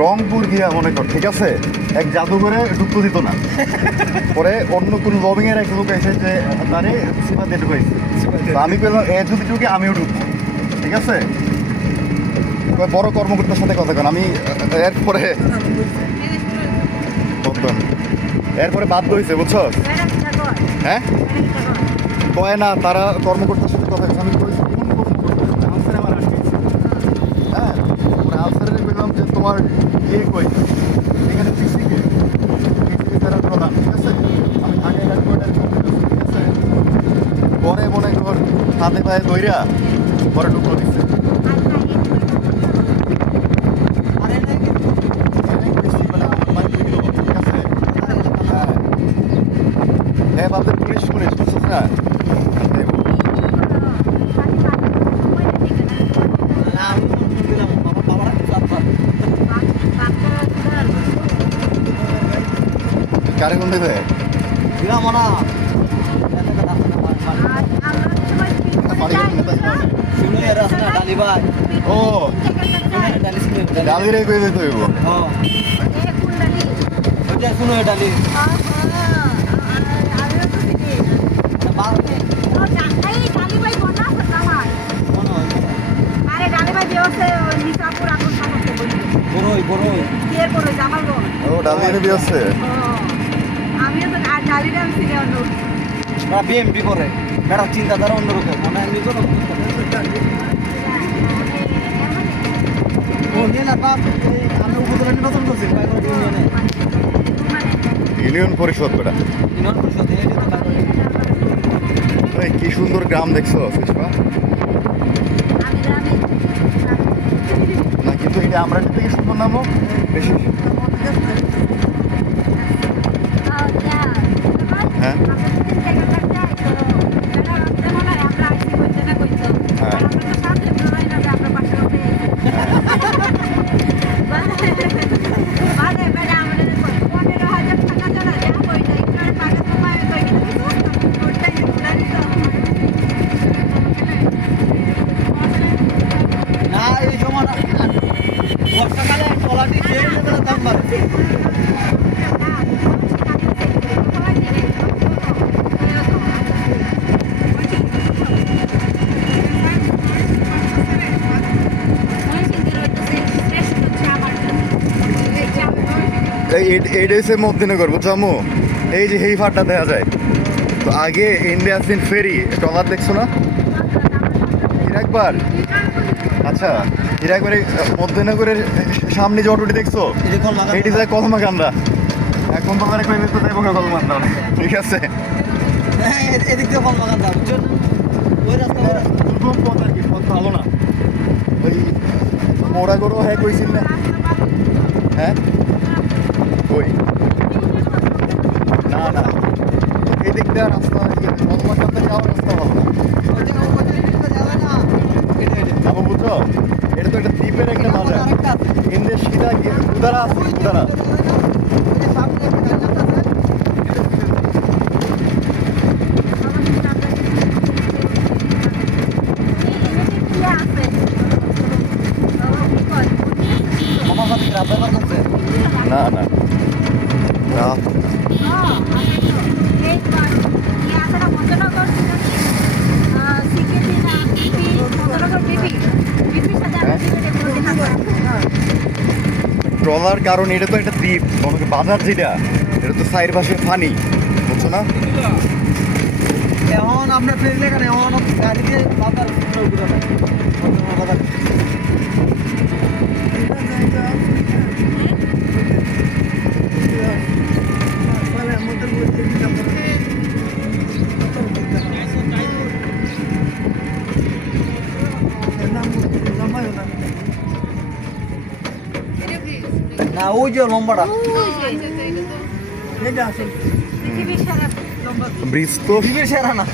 রংপুর গিয়া মনে কর, ঠিক আছে, এক জাদুঘরে ঢুকতে দিত না, পরে অন্য কোনো লবিং এর এক লোক এসে যে তারে সীমা দিয়ে ঢুকাইছে। তো আমি বললাম এ যদি ঢুকে আমিও ঢুকবো, ঠিক আছে। বড় কর্মকর্তার সাথে কথা কেন, আমি এরপরে বাধ্য হয়েছে, বুঝছো? হ্যাঁ, কয় না, তারা কর্মকর্তার সাথে কথা বলছে। আমি বলছি কোন কর্মকর্তা? আনসারে আমার আটকেছে। হ্যাঁ, পরে আনসারে বললাম যে তোমার কই এখানে পিসিকে তারা প্রধান, ঠিক আছে, আমি ঢাকা হেডকোয়ার্টার, ঠিক আছে। পরে মনে কর হাতে পায়ে দইরা পরে ঢুকো দিচ্ছে। পুলিশ পুলিশ বুঝছিস না? কারে কোন দেবে ও ডালি রে কই দিতে হইব। ডালি ও ডালি রে বিয়েছে। বিএমপি করে বেড়া চিন্তাধারা অন্যরকম মানে আমি আমি উপজেলা নির্বাচন করছি ইউনিয়ন পরিষদ বেটা। ইউনিয়ন পরিষদ কি সুন্দর গ্রাম দেখছো সুষমা? না কিন্তু এটা আমরা থেকে সুন্দর নামও বেশি। হ্যাঁ না এই সময় বর্ষাকালে কলাটি সেই দাম বাড়ে। এইটা হচ্ছে মধ্যনগর, বুঝছো আম্মু? এই যে এই ফাটটা দেখা যায়। তো আগে ইন্ডিয়া সিন ফেরি ট্রলার দেখছো না একবার? আচ্ছা, একবারে মধ্যনগরের সামনে যে অটোটি দেখছো এইটি যায় কলমাকান্দা। এখন তো কই মিলতে যাইব কলমাকান্দা, ঠিক আছে। এদিক দিয়ে কলমাকান্দা বুঝছেন, ওই রাস্তা দুর্গম পথ আর কি, পথ ভালো না। ওই মোড়া গরু হ্যাঁ কইছিল না? হ্যাঁ ওই না না, এই দিক দিয়ে রাস্তা কলমাকান্দা যাওয়ার রাস্তা ভালো না। আবু বুঝছো, এটা তো একটা দ্বীপের একটা বাজার। ইন্ডিয়া সিধা উদারা আছে, উদারা। না না ট্রলার, কারণ এটা তো একটা দ্বীপ, বাজার যেটা এটা তো সাইড পাশে ফানি, বুঝছো না? এখন আমরা ট্রেন এখানে এখন গাড়ি দিয়ে বাজার না ওই যে লম্বাটা ব্রিজ তো পৃথিবীর সেরা না।